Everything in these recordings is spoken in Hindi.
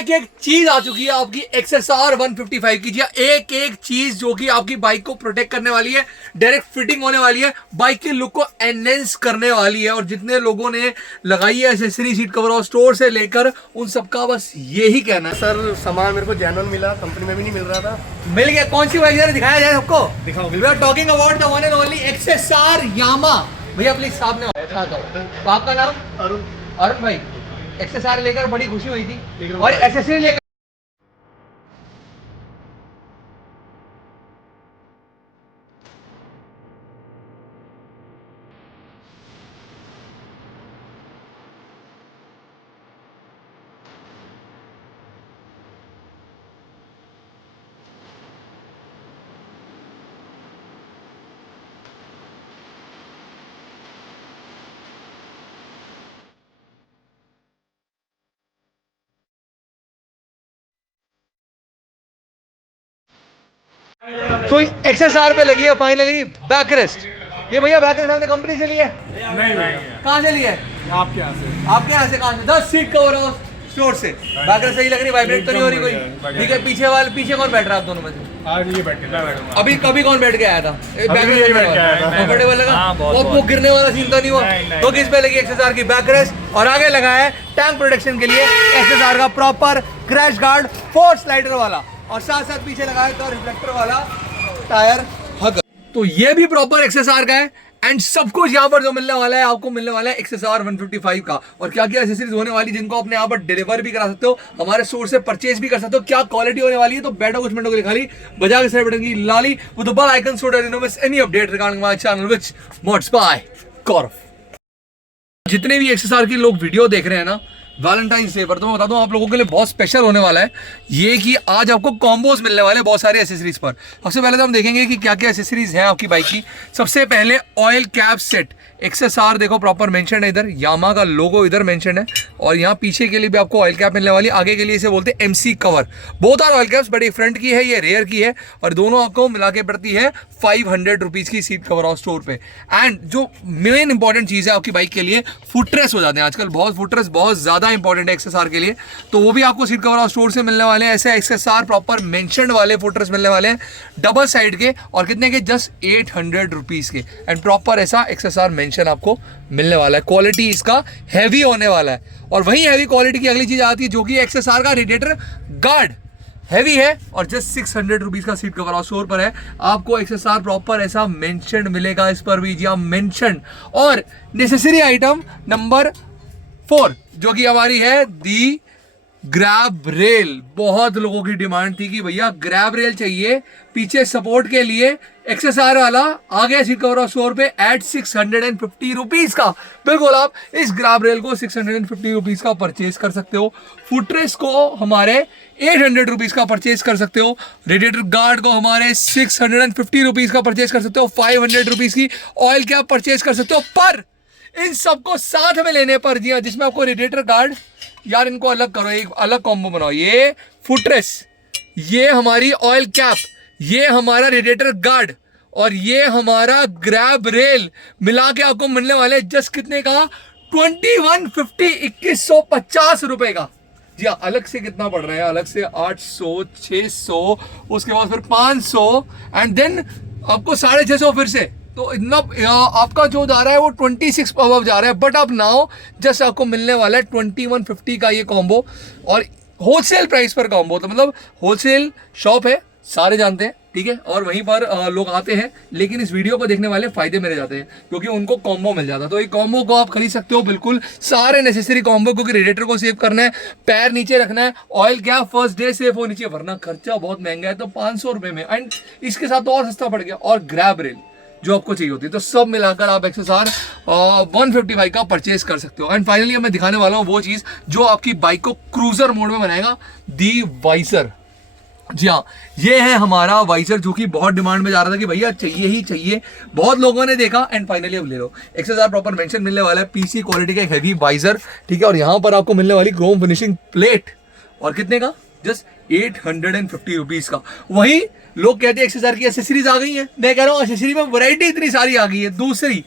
एक एक चीज आ चुकी है आपकी XSR 155 की। जी एक एक चीज जो कि आपकी बाइक को प्रोटेक्ट करने वाली है, डायरेक्ट फिटिंग होने वाली है, बाइक के लुक को एनहेंस करने वाली है। और जितने लोगों ने लगाई है एसेसरी, सीट कवर और स्टोर से लेकर उन सबका बस यही कहना है। सर सामान मेरे को जेन्युइन मिला, कंपनी में भी नहीं मिल रहा था। मिल गया। कौन सी बाइक जरा दिखाया जाए सबको? दिखाओ। We are talking about the one and only XSR Yamaha. भैया प्लीज सामने तो आपका नाम? अरुण। अरुण भाई, XSR लेकर बड़ी खुशी हुई थी और एसेसरी लेकर तो XSR पे लगी है फाइनली बैक रेस्ट। ये भैया बैक रेस्ट आपने कंपनी से लिया है? नहीं कहाँ से लिया है? आपके यहाँ से। आपके यहाँ से? कहाँ से? 10 सीट कवर हो स्टोर से। बैक रेस्ट सही लग रही, वाइब्रेट तो नहीं हो रही कोई? ठीक है। पीछे कौन बैठ रहा है आप दोनों में से? आज ये बैठ के अभी कभी कौन बैठ के आया था? यही बैठ के आया था। कंफर्टेबल लगा? वो गिरने वाला सीन तो नहीं हुआ? तो किस पे लगी XSR की बैक रेस्ट और आगे लगा है टैंक प्रोटेक्शन के लिए XSR का प्रॉपर क्रैश गार्ड 4 स्लाइडर वाला, और साथ साथ पीछे लगा है तो रिफ्लेक्टर वाला टायर हगर। तो ये भी प्रॉपर XSR का है। एंड सब कुछ यहाँ पर जो मिलने वाला है आपको मिलने वाला है XSR 155 का। और क्या क्या एसेसरीज होने वाली जिनको अपने यहाँ पर डिलीवर भी करा सकते हो, हमारे स्टोर से परचेज भी कर सकते हो। क्या क्वालिटी होने वाली है तो बैठो कुछ मिनटों के लिए खाली बजा के साइड बटन की लाली with the bell icon so that you no miss any update regarding my channel which modes by Gaurav. जितने भी XSR के लोग वीडियो देख रहे हैं ना, वैलेंटाइंस डे पर तो मैं बता दूं आप लोगों के लिए बहुत स्पेशल होने वाला है ये कि आज आपको कॉम्बोज मिलने वाले हैं बहुत सारे एसेसरीज पर। सबसे पहले तो हम देखेंगे कि क्या क्या एसेसरीज हैं आपकी बाइक की। सबसे पहले ऑयल कैप सेट XSR देखो प्रॉपर मेंशन है, इधर यामा का लोगो इधर मेंशन है, और यहाँ पीछे के लिए भी आपको ऑयल कैप मिलने वाली है। आगे के लिए इसे बोलते हैं MC cover. Both are oil caps, but एक फ्रंट की है ये रेयर की है, और दोनों आपको मिला के पड़ती है 500 रुपीज़ की सीट कवर ऑफ स्टोर पे। एंड जो मेन इंपॉर्टेंट चीज़ है आपकी बाइक के लिए, फुटरेस्ट हो जाते हैं आजकल बहुत, फुटरेस्ट बहुत ज़्यादा इंपॉर्टेंट है XSR के लिए, तो वो भी आपको सीट कवर ऑफ स्टोर से मिलने वाले हैं। ऐसे XSR प्रॉपर मेंशनड वाले फुटरेस्ट मिलने वाले हैं डबल साइड के, और कितने के? जस्ट 800 रुपीज़ के। एंड प्रॉपर ऐसा XSR मेंशन आपको मिलने वाला है। क्वालिटी इसका हैवी होने वाला है। और वही हैवी क्वालिटी की अगली चीज आती है जो कि XSR का रेडिएटर गार्ड हैवी है, और जस्ट 600 रुपीज का सीट कवर स्टोर पर है। आपको XSR प्रॉपर ऐसा मेंशन मिलेगा इस पर भी, जी हाँ मेंशन। और नेसेसरी आइटम नंबर 4 जो कि हमारी है दी ग्रैब रेल। बहुत लोगों की डिमांड थी कि भैया ग्रैब रेल चाहिए पीछे सपोर्ट के लिए, XSR वाला आ गया सीट कवर ऑफ स्टोर पे एट 650 रुपीज का। बिल्कुल आप इस ग्रैब रेल को 650 रुपीज का परचेज कर सकते हो। फुटरेस्ट को हमारे 800 रुपीज का परचेज कर सकते हो। रेडिएटर गार्ड को हमारे 650 रुपीज का परचेज कर सकते हो। 500 रुपीज की ऑयल कैप परचेज कर सकते हो। पर इन सबको साथ में लेने पर, जी हाँ, जिसमें आपको रेडिएटर गार्ड, यार इनको अलग करो, एक अलग कॉम्बो बनाओ। ये फुटरेस्ट, ये हमारी ऑयल कैप, ये हमारा रेडिएटर गार्ड, और ये हमारा ग्रैब रेल मिला के आपको मिलने वाले जस्ट कितने का? 2150 रुपए का। जी हाँ, अलग से कितना पड़ रहा है? अलग से 800, 600, उसके बाद फिर 500, एंड देन आपको 650 फिर से। तो इतना आपका जो जा रहा है वो 26 अबव जा रहा है। बट अब नाउ जस्ट आपको मिलने वाला है 2150 का ये कॉम्बो, और होलसेल प्राइस पर कॉम्बो। तो मतलब होलसेल शॉप है, सारे जानते हैं, ठीक है। और वहीं पर लोग आते हैं, लेकिन इस वीडियो को देखने वाले फायदे में रह जाते हैं क्योंकि उनको कॉम्बो मिल जाता है। तो ये कॉम्बो को आप खरीद सकते हो बिल्कुल, सारे नेसेसरी कॉम्बो, क्योंकि रेडिएटर को सेव करना है, पैर नीचे रखना है, oil cap first day safe होनी चाहिए, वरना खर्चा बहुत महंगा है। तो 500 रुपए में, एंड इसके साथ तो और सस्ता पड़ गया, और ग्रैब रेल जो आपको चाहिए होती है। तो सब मिलाकर आप XSR 155 का परचेज कर सकते हो। एंड फाइनली मैं दिखाने वाला हूँ वो चीज़ जो आपकी बाइक को क्रूजर मोड में बनाएगा, दी वाइजर। जी हाँ, ये है हमारा वाइजर जो कि बहुत डिमांड में जा रहा था कि भैया चाहिए ही चाहिए, बहुत लोगों ने देखा, एंड फाइनली अब ले लो। XSR प्रॉपर मेंशन मिलने वाला है, PC क्वालिटी का एक हैवी वाइजर, ठीक है। और यहाँ पर आपको मिलने वाली क्रोम फिनिशिंग प्लेट, और कितने का? जस्ट 850 रुपीज का। वही लोग कहते हैं XSR की एसेसरीज आ गई है, मैं कह रहा हूँ एसेसरी में वैरायटी इतनी सारी आ गई है। दूसरी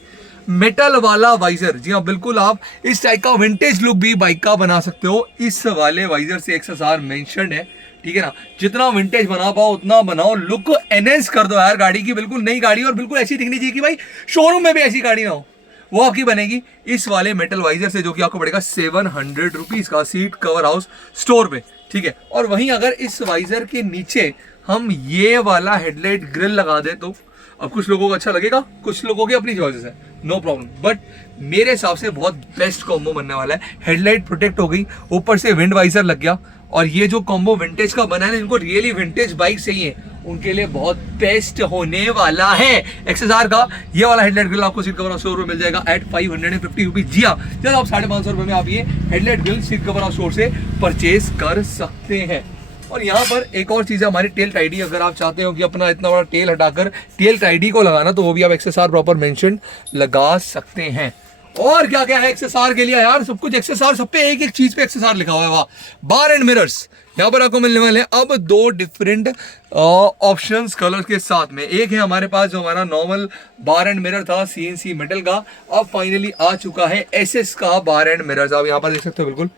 मेटल वाला वाइजर। जी हाँ बिल्कुल, आप इस टाइप का विंटेज लुक भी बाइक का बना सकते हो इस वाले वाइजर से। XSR मेंशन्ड है, ठीक है ना। जितना विंटेज बना पाओ उतना बनाओ, लुक को एनहेंस कर दो यार गाड़ी की। बिल्कुल नई गाड़ी और बिल्कुल ऐसी दिखनी चाहिए कि भाई शोरूम में भी ऐसी गाड़ी ना हो, वो आपकी बनेगी इस वाले मेटल वाइजर से, जो कि आपको पड़ेगा 700 रुपीज का सीट कवर हाउस स्टोर पे, ठीक है। और वहीं अगर इस वाइजर के नीचे हम ये वाला हेडलाइट ग्रिल लगा दे तो अब कुछ लोगों को अच्छा लगेगा, कुछ लोगों की अपनी चॉइस है, नो प्रॉब्लम। बट मेरे हिसाब से बहुत बेस्ट कॉम्बो बनने वाला है। हेडलाइट प्रोटेक्ट हो गई, ऊपर से विंड वाइजर लग गया, और ये जो कॉम्बो विंटेज का बना है, इनको रियली विंटेज बाइक चाहिए उनके लिए बहुत बेस्ट होने वाला है। XSR का ये वाला हेडलाइट ग्रिल आपको सीट कवर स्टोर में मिल जाएगा एट 550 रुपीज। जी हाँ, जब आप 550 रुपए में आप ये headlight grill seat cover store से परचेज कर सकते हैं। और यहाँ पर एक और चीज़ है हमारी टेल टाइडी। अगर आप चाहते हो कि अपना इतना बड़ा टेल हटाकर टेल टाइडी को लगाना, तो वो भी आप XSR प्रॉपर मेंशन लगा सकते हैं। और क्या क्या है XSR के लिए यार, सब कुछ XSR, सब पे एक एक चीज पे XSR लिखा हुआ है। वाह, बार एंड मिरर्स यहाँ पर आपको मिलने वाले हैं अब 2 डिफरेंट ऑप्शंस कलर्स के साथ में। एक है हमारे पास जो हमारा नॉर्मल बार एंड मिरर था CNC मेटल का, अब फाइनली आ चुका है SS का बार एंड मिरर्स। आप यहाँ पर देख सकते हो बिल्कुल,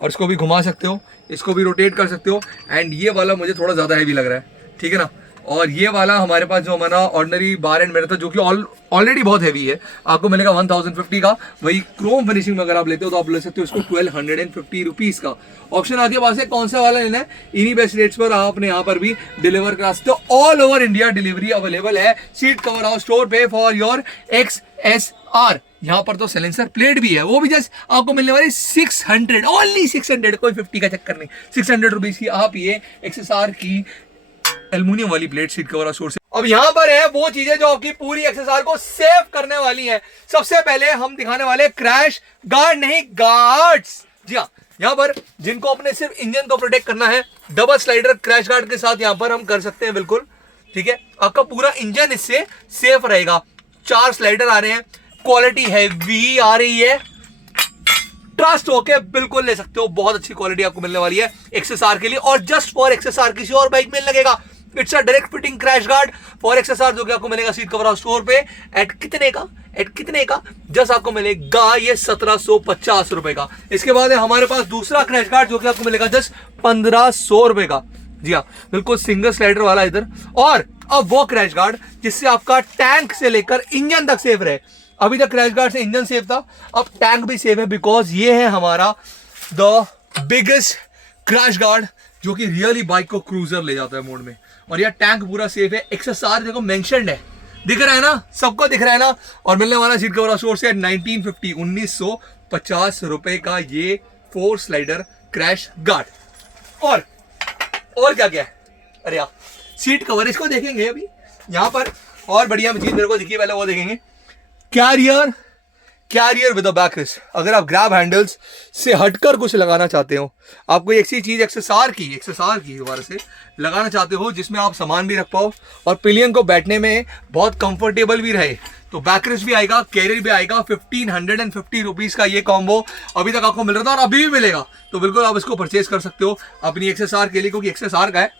और इसको भी घुमा सकते हो, इसको भी रोटेट कर सकते हो। एंड ये वाला मुझे थोड़ा ज़्यादा हैवी लग रहा है, ठीक है ना। और ये वाला हमारे पास जो हमारा ऑर्डिनरी बार एंड मिरर था, जो कि ऑलरेडी बहुत हैवी है, आपको मिलेगा 1050 का। वही क्रोम फिनिशिंग में अगर आप लेते हो तो आप ले सकते हो इसको 1250 रुपीज़ का। ऑप्शन आपके पास है कौन सा वाला लेना है, इन्हीं बेस्ट रेट्स पर आपने यहाँ पर भी डिलीवर करा सकते हो। All over India delivery available है सीट कवर हाउस स्टोर पे फॉर योर XSR। यहाँ पर तो साइलेंसर प्लेट भी है, वो भी जस्ट आपको मिलने वाली 600, ओनली 600, कोई 50 का चक्कर नहीं, 600 रुपीज की आप ये XSR की एल्युमिनियम वाली प्लेट सीट कवर स्टोर से। अब यहाँ पर है वो चीजें जो आपकी पूरी XSR को सेव करने वाली हैं। सबसे पहले हम दिखाने वाले क्रैश गार्ड, नहीं गार्ड्स। जी हाँ, यहाँ पर जिनको अपने सिर्फ इंजन को प्रोटेक्ट करना है, डबल स्लाइडर क्रैश गार्ड के साथ यहाँ पर हम कर सकते हैं बिल्कुल, ठीक है। आपका पूरा इंजन इससे सेफ रहेगा। 4 स्लाइडर आ रहे हैं, क्वालिटी हैवी आ रही है, ट्रस्ट होके बिल्कुल ले सकते हो। बहुत अच्छी क्वालिटी आपको मिलने वाली है XSR के लिए, और जस्ट फॉर XSR किसी और बाइक में लगेगा। It's a direct fitting crash guard for XSR, जो कि आपको मिलेगा सीट कवर हाउस स्टोर पे एट कितने का जस्ट आपको मिलेगा ये 1750 रुपए का। इसके बाद है हमारे पास दूसरा क्रैश गार्ड, जो कि आपको मिलेगा जस्ट 1500 रुपए का। जी हाँ, बिल्कुल सिंगल स्लाइडर वाला इधर। और अब वो क्रैश गार्ड जिससे आपका टैंक से लेकर इंजन तक सेफ रहे। अभी तक क्रैश गार्ड से इंजन सेफ था, अब टैंक भी सेफ है, बिकॉज ये है हमारा द बिगेस्ट क्रैश गार्ड, जो कि रियली बाइक को क्रूजर ले जाता है मोड में। और यह टैंक पूरा सेफ है। XSR देखो मेंशन्ड है, दिख रहा है ना, सबको दिख रहा है ना। और मिलने वाला सीट कवर स्टोर से 1950 रुपए का ये 4 स्लाइडर क्रैश गार्ड। और क्या क्या है, अरे यार सीट कवर, इसको देखेंगे अभी यहाँ पर। और बढ़िया चीज मेरे को दिखी, पहले वो देखेंगे। Carrier with a backrest. अगर आप ग्रैब हैंडल्स से हटकर कुछ लगाना चाहते हो, आप कोई ऐसी चीज XSR की दोबारा से लगाना चाहते हो जिसमें आप सामान भी रख पाओ और पिलियन को बैठने में बहुत कंफर्टेबल भी रहे, तो बैकरेस्ट भी आएगा, कैरियर भी आएगा। 1550 रुपीज का ये कॉम्बो अभी तक आपको मिल रहा था और अभी भी मिलेगा, तो बिल्कुल आप इसको परचेज कर सकते हो अपनी XSR के लिए, क्योंकि XSR का है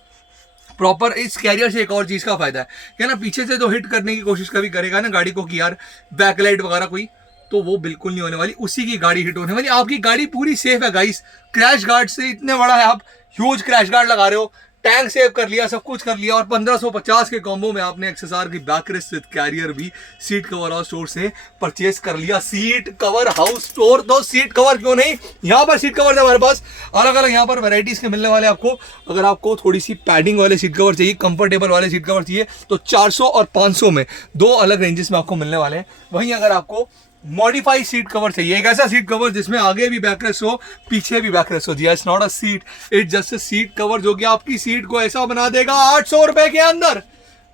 प्रॉपर। इस कैरियर से एक और चीज का फायदा है क्या ना, पीछे से जो हिट करने की कोशिश कभी करेगा ना गाड़ी को कि यार बैकलाइट वगैरह कोई, तो वो बिल्कुल नहीं होने वाली, उसी की गाड़ी हिट होने वाली। आपकी गाड़ी पूरी सेफ है गाइस। क्रैश गार्ड से इतने बड़ा है, आप ह्यूज क्रैश गार्ड लगा रहे हो, टैंक सेव कर लिया, सब कुछ कर लिया, और 1550 के कॉम्बो में आपने XSR की बैकरेस्ट विद कैरियर भी सीट कवर हाउस स्टोर से परचेज कर लिया। सीट कवर हाउस स्टोर, तो सीट कवर क्यों नहीं, यहाँ पर सीट कवर है हमारे पास अलग अलग, यहाँ पर वैरायटीज के मिलने वाले आपको। अगर आपको थोड़ी सी पैडिंग वाले सीट कवर चाहिए, कंफर्टेबल वाले सीट कवर चाहिए, तो 400 और 500 में 2 अलग रेंजेस में आपको मिलने वाले हैं। वहीं अगर आपको मॉडिफाइड सीट कवर चाहिए, एक ऐसा सीट कवर जिसमें आगे भी बैकरेस्ट हो, पीछे भी बैकरेस्ट हो, जी it's not a seat, it's just a seat cover, जो कि आपकी सीट को ऐसा बना देगा 800 रुपए के अंदर।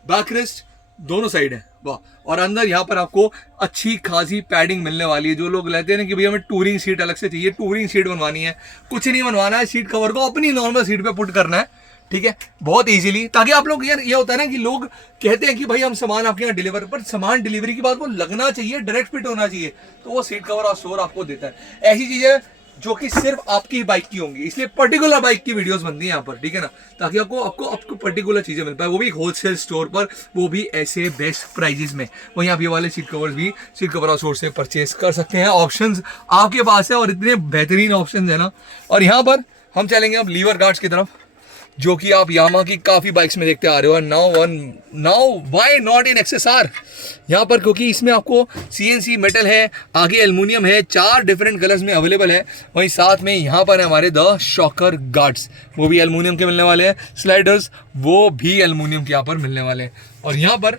बैकरेस्ट दोनों साइड है, वाह। और अंदर यहाँ पर आपको अच्छी खासी पैडिंग मिलने वाली है। जो लोग लेते हैं ना कि भैया हमें टूरिंग सीट अलग से चाहिए, टूरिंग सीट बनवानी है, कुछ नहीं बनवाना है, सीट कवर को अपनी नॉर्मल सीट पे पुट करना है, ठीक है, बहुत इजीली। ताकि आप लोग, यार ये होता है ना कि लोग कहते हैं कि भाई हम सामान आपके यहाँ डिलीवर, पर सामान डिलीवरी के बाद वो लगना चाहिए, डायरेक्ट फिट होना चाहिए, तो वो सीट कवर और स्टोर आपको देता है। ऐसी चीजें जो कि सिर्फ आपकी बाइक की होंगी, इसलिए पर्टिकुलर बाइक की वीडियोस बनती हैं यहाँ पर, ठीक है ना, ताकि आपको पर्टिकुलर चीजें मिल पाए, वो भी एक होलसेल स्टोर पर, वो भी ऐसे बेस्ट प्राइजेस में। वहीं आप ये वाले सीट कवर्स भी सीट कवर स्टोर से परचेज कर सकते हैं। ऑप्शंस आपके पास है और इतने बेहतरीन ऑप्शंस है ना। और यहाँ पर हम चलेंगे अब लीवर गार्ड्स की तरफ, जो कि आप यामा की काफ़ी बाइक्स में देखते आ रहे हो। Now why not in XSR यहाँ पर, क्योंकि इसमें आपको CNC मेटल है, आगे एल्युमिनियम है, 4 डिफरेंट कलर्स में अवेलेबल है। वहीं साथ में यहाँ पर है हमारे द शॉकर गार्ड्स, वो भी एल्युमिनियम के मिलने वाले हैं। स्लाइडर्स वो भी एल्युमिनियम के यहाँ पर मिलने वाले हैं। और यहाँ पर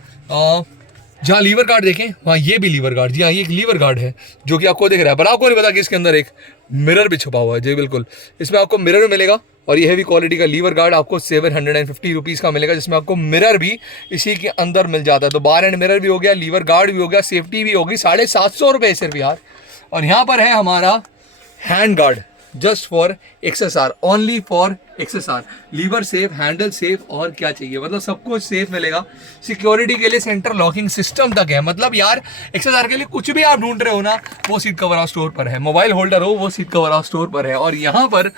जहाँ लीवर गार्ड देखें वहाँ ये भी लीवर गार्ड, जी हाँ ये एक लीवर गार्ड है जो कि आपको दिख रहा है, पर आपको नहीं पता कि इसके अंदर एक मिरर भी छुपा हुआ है। जी बिल्कुल, इसमें आपको मिरर मिलेगा और ये हैवी क्वालिटी का लीवर गार्ड आपको 750 रुपीज़ का मिलेगा, जिसमें आपको मिरर भी इसी के अंदर मिल जाता है। तो बार एंड मिरर भी हो गया, लीवर गार्ड भी हो गया, सेफ्टी भी होगी, 750 रुपये सिर्फ यार। और यहाँ पर है हमारा hand guard, just for XSR, only for XSR। Lever safe, handle safe, और क्या चाहिए, मतलब सब कुछ सेफ मिलेगा। सिक्योरिटी के लिए सेंटर लॉकिंग सिस्टम तक है, मतलब यार XSR के लिए कुछ भी आप ढूंढ रहे हो ना, वो सीट कवर हाउस स्टोर पर है। मोबाइल होल्डर हो, वो सीट कवर हाउस स्टोर पर है। और यहाँ पर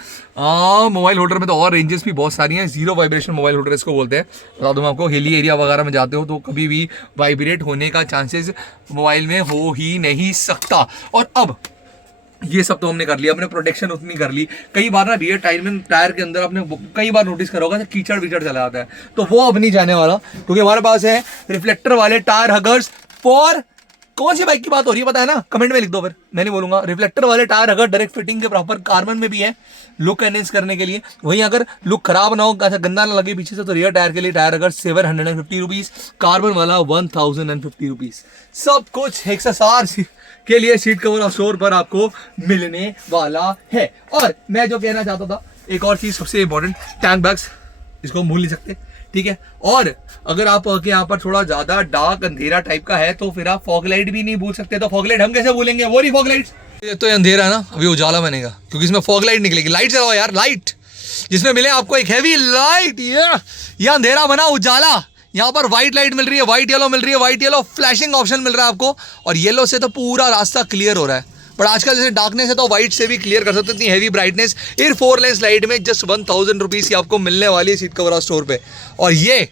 मोबाइल होल्डर में तो और रेंजेस भी बहुत सारी हैं। जीरो वाइब्रेशन मोबाइल होल्डर इसको बोलते हैं। बता दूँ आपको, हिली एरिया वगैरह में जाते हो तो कभी भी वाइब्रेट होने का चांसेस मोबाइल में हो ही नहीं सकता। और अब ये सब तो हमने कर लिया, अपने प्रोटेक्शन उतनी कर ली। कई बार ना रियर टायर के अंदर आपने कई बार नोटिस करा होगा कीचड़ विचड़ चला जाता है, तो वो अब नहीं जाने वाला, क्योंकि हमारे पास है रिफ्लेक्टर वाले टायर हगर्स फॉर, कौन सी बाइक की बात हो रही है पता है ना, कमेंट में लिख दो, फिर मैं नहीं बोलूंगा। रिफ्लेक्टर वाले टायर अगर डायरेक्ट फिटिंग के प्रॉपर कार्बन में भी है, लुक एनहेंस करने के लिए। वहीं अगर लुक खराब ना हो, ऐसा गंदा ना लगे पीछे से, तो रियर टायर के लिए टायर अगर 750 रुपीज़, कार्बन वाला 1050 रुपीज़। सब कुछ XSR के लिए सीट कवर स्टोर पर आपको मिलने वाला है। और मैं जो कहना चाहता था, एक और चीज सबसे इंपॉर्टेंट, टैंक बैग्स, इसको भूल नहीं सकते, ठीक है। और अगर आप के यहाँ पर थोड़ा ज्यादा डार्क अंधेरा टाइप का है तो फिर आप फॉग लाइट भी नहीं भूल सकते। तो फॉग लाइट हम कैसे भूलेंगे, वो नहीं फॉग लाइट, तो ये अंधेरा है ना, अभी उजाला बनेगा क्योंकि इसमें फॉग लाइट निकलेगी। लाइट चलाओ यार, लाइट जिसमें मिले आपको एक हैवी लाइट, ये अंधेरा बना उजाला। यहाँ पर व्हाइट लाइट मिल रही है, व्हाइट येलो मिल रही है, व्हाइट येलो फ्लैशिंग ऑप्शन मिल रहा है आपको, और येलो से तो पूरा रास्ता क्लियर हो रहा है। बट आजकल जैसे डार्कनेस है तो व्हाइट से भी क्लियर कर सकते हो, इतनी heavy brightness. Air 4 lens light में जस्ट 1000 रुपीज़ की आपको मिलने वाली है सीट कवर स्टोर पे। और ये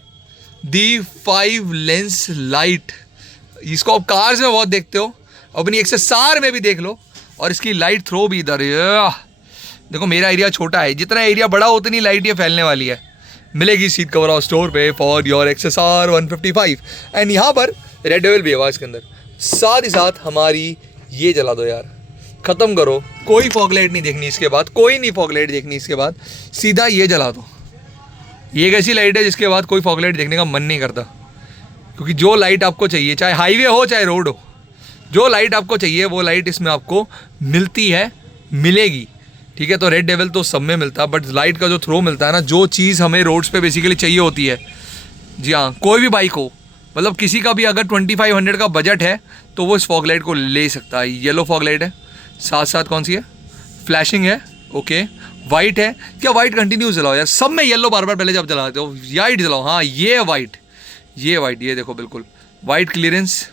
दी 5 लेंस लाइट, इसको आप कार्स में बहुत देखते हो, अपनी XSR में भी देख लो। और इसकी लाइट थ्रो भी इधर, देखो मेरा एरिया छोटा है, जितना एरिया बड़ा उतनी लाइट ये फैलने वाली है। मिलेगी सीट कवर हाउस स्टोर पे फॉर योर XSR 155। एंड यहाँ पर रेड डेविल भी है इसके अंदर। साथ ही साथ हमारी ये जला दो यार, ख़त्म करो, कोई फॉग लाइट नहीं देखनी इसके बाद, कोई नहीं फॉग लाइट देखनी इसके बाद, सीधा ये जला दो। ये एक ऐसी लाइट है जिसके बाद कोई फॉग लाइट देखने का मन नहीं करता, क्योंकि जो लाइट आपको चाहिए, चाहे हाईवे हो चाहे रोड हो, जो लाइट आपको चाहिए वो लाइट इसमें आपको मिलती है, मिलेगी, ठीक है। तो रेड डेविल तो सब में मिलता है, बट लाइट का जो थ्रो मिलता है ना, जो चीज़ हमें रोड्स पे बेसिकली चाहिए होती है, जी हाँ, कोई भी बाइक हो, मतलब किसी का भी अगर 2500 का बजट है तो वो इस फॉग लाइट को ले सकता है। येलो फॉग लाइट है, साथ साथ कौन सी है, फ्लैशिंग है, ओके, वाइट है, क्या वाइट कंटिन्यू जलाओ यार, सब में येलो बार बार पहले जब जलाते हो, वाइट जलाओ, हाँ ये वाइट, ये देखो बिल्कुल वाइट क्लियरेंस,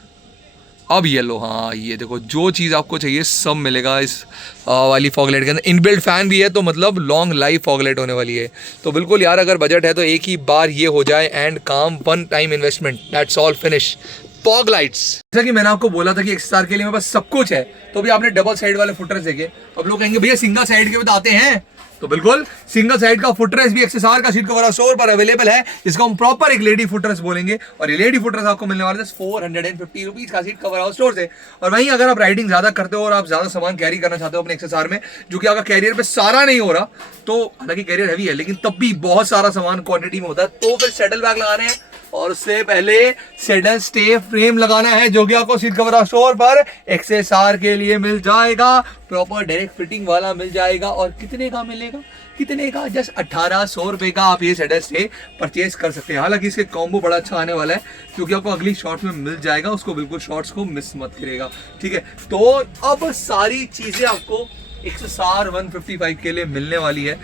अब येलो, हाँ ये देखो, जो चीज़ आपको चाहिए सब मिलेगा इस वाली फॉग लाइट के अंदर। इनबिल्ट फैन भी है, तो मतलब लॉन्ग लाइफ फॉग लाइट होने वाली है। तो बिल्कुल यार, अगर बजट है तो एक ही बार ये हो जाए एंड काम, one time investment, that's all, finish. Fog lights, जैसा कि मैंने आपको बोला था कि XSR के लिए मेरे पास सब कुछ है, तो भी आपने डबल साइड वाले फुटरेस्ट देखे। अब लोग कहेंगे भैया सिंगल साइड के भी तो आते हैं, तो बिल्कुल सिंगल साइड का फुटरेस्ट भी XSR का सीट कवर स्टोर पर अवेलेबल है, जिसको हम प्रॉपर एक लेडी फुटरेस्ट बोलेंगे। और ये लेडी फुटरेस्ट आपको मिलने वाला है 450 रुपीज का सीट कवर हाउस स्टोर से। और वहीं अगर आप राइडिंग ज्यादा करते हो और आप ज्यादा सामान कैरी करना चाहते हो अपने XSR में, जो कि आपका कैरियर पे सारा नहीं हो रहा, तो हालांकि कैरियर हैवी है लेकिन तब भी बहुत सारा सामान क्वांटिटी में होता है, तो फिर सेटल बैग लगाने हैं और उससे पहले सेडल स्टे फ्रेम लगाना है, जो कि आपको सीट कवर स्टोर पर XSR के लिए मिल जाएगा, प्रॉपर डायरेक्ट फिटिंग वाला मिल जाएगा। और कितने का मिलेगा, कितने का, जस्ट 1800 रुपये का आप ये सेडल स्टे परचेज कर सकते हैं। हालांकि इसके कॉम्बो बड़ा अच्छा आने वाला है, क्योंकि आपको अगली शॉर्ट्स में मिल जाएगा, उसको बिल्कुल शॉर्ट्स को मिस मत करेगा, ठीक है। तो अब सारी चीजें आपको XSR 155 के लिए मिलने वाली है,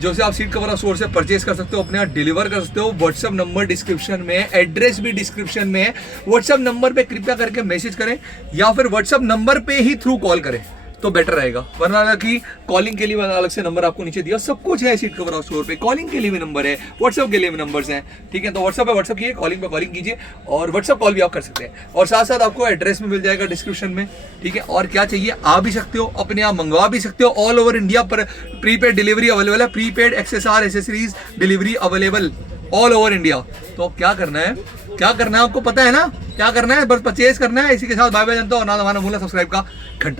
जो से आप सीट कवर स्टोर से परचेज कर सकते हो, अपने यहाँ डिलीवर कर सकते हो। व्हाट्सएप नंबर डिस्क्रिप्शन में, एड्रेस भी डिस्क्रिप्शन में है। व्हाट्सएप नंबर पे कृपया करके मैसेज करें या फिर व्हाट्सएप नंबर पे ही थ्रू कॉल करें, तो बेटर रहेगा। वरना कि कॉलिंग के लिए अलग से नंबर आपको नीचे दिया, सब कुछ है सीट कवर हाउस स्टोर पे। कॉलिंग के लिए भी नंबर है, व्हाट्सअप के लिए भी नंबर्स हैं, ठीक है। तो व्हाट्सअप पे व्हाट्सअप कीजिए, कॉलिंग पे कॉलिंग कीजिए, और व्हाट्सअप कॉल भी आप कर सकते हैं। और साथ साथ आपको एड्रेस में मिल जाएगा डिस्क्रिप्शन में, ठीक है। और क्या चाहिए आ भी सकते हो, अपने आप मंगवा भी सकते हो। ऑल ओवर इंडिया पर प्रीपेड डिलीवरी अवेलेबल है, prepaid accessor accessories delivery available all over India. तो क्या करना है, क्या करना है आपको पता है ना, क्या करना है, बस परचेज करना है। इसी के साथ बाय बाय जनता, और ना दबाना भूलना सब्सक्राइब का घंटा।